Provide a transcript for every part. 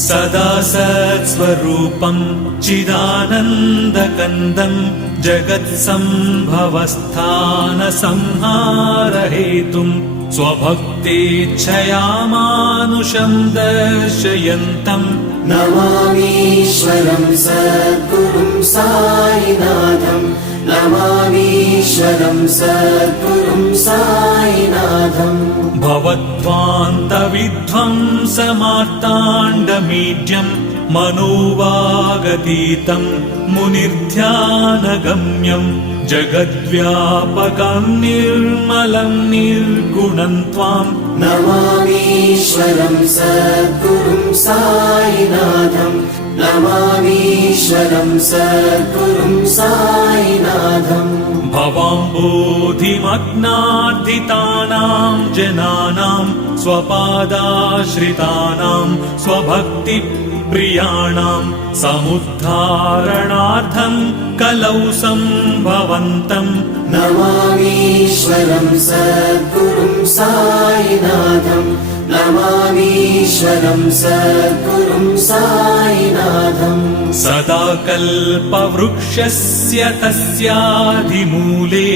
सदा सत्स्वरूपं चिदानन्दकन्दं जगत्सम्भवस्थानसंहारहेतुं स्वभक्तेच्छया मानुषं दर्शयन्तम् नमामीश्वरं सद्गुरुं साईनाथं नमामीश्वरं सद्गुरुं साईनाथम् भवद्वान्तविध्वंसमार्ताण्डमीड्यं मनोवागतीतं मुनिर्ध्यानगम्यं जगद्व्यापकं निर्मलं निर्गुणं त्वाम् नमामीश्वरं सद्गुरुं साईनाथं नमामीश्वरं सद्गुरुं साईनाथम् भवाम्बोधिमग्नार्दितानां जनानां स्वपादाश्रितानां स्वभक्तिप्रियाणां समुद्धारणार्थं कलौ सम्भवन्तम् नमामीश्वरं सद्गुरुं साईनाथं नमामीश्वरं सद्गुरुं साईनाथम् सदा कल्पवृक्षस्य तस्याधिमूले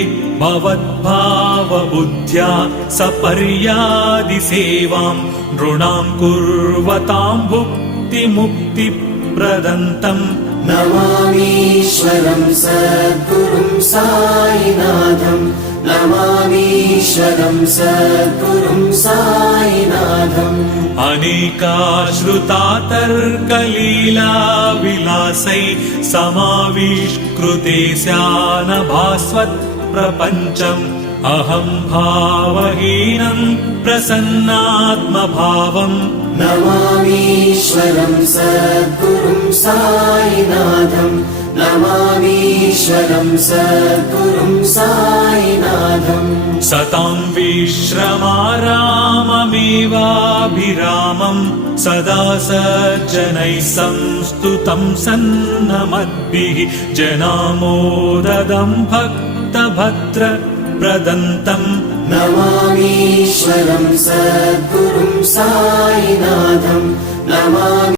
भवद्भावबुद्ध्या सपर्यादिसेवां नृणां कुर्वतां भुक्तिमुक्तिप्रदन्तम् नमामीश्वरं सद्गुरुं साईनाथं नमामीश्वरं सद्गुरुं साईनाथम् अनेकाश्रुता तर्कलीला विलासै समाविष्कृते स्यानभास्वत् प्रपञ्चम् अहं भावहीनं प्रसन्नात्मभावम् नमामीश्वरं सद्गुरुं साईनाथं नमामीश्वरं सद्गुरुं साईनाथम् सतां विश्रमाराममेवाभिरामं सदा सज्जनैः संस्तुतं सन्नमद्भिः जनामोददं भक्तभद्रप्रदन्तम् नमामीश्वरं सद्गुरुं साईनाथं नमामि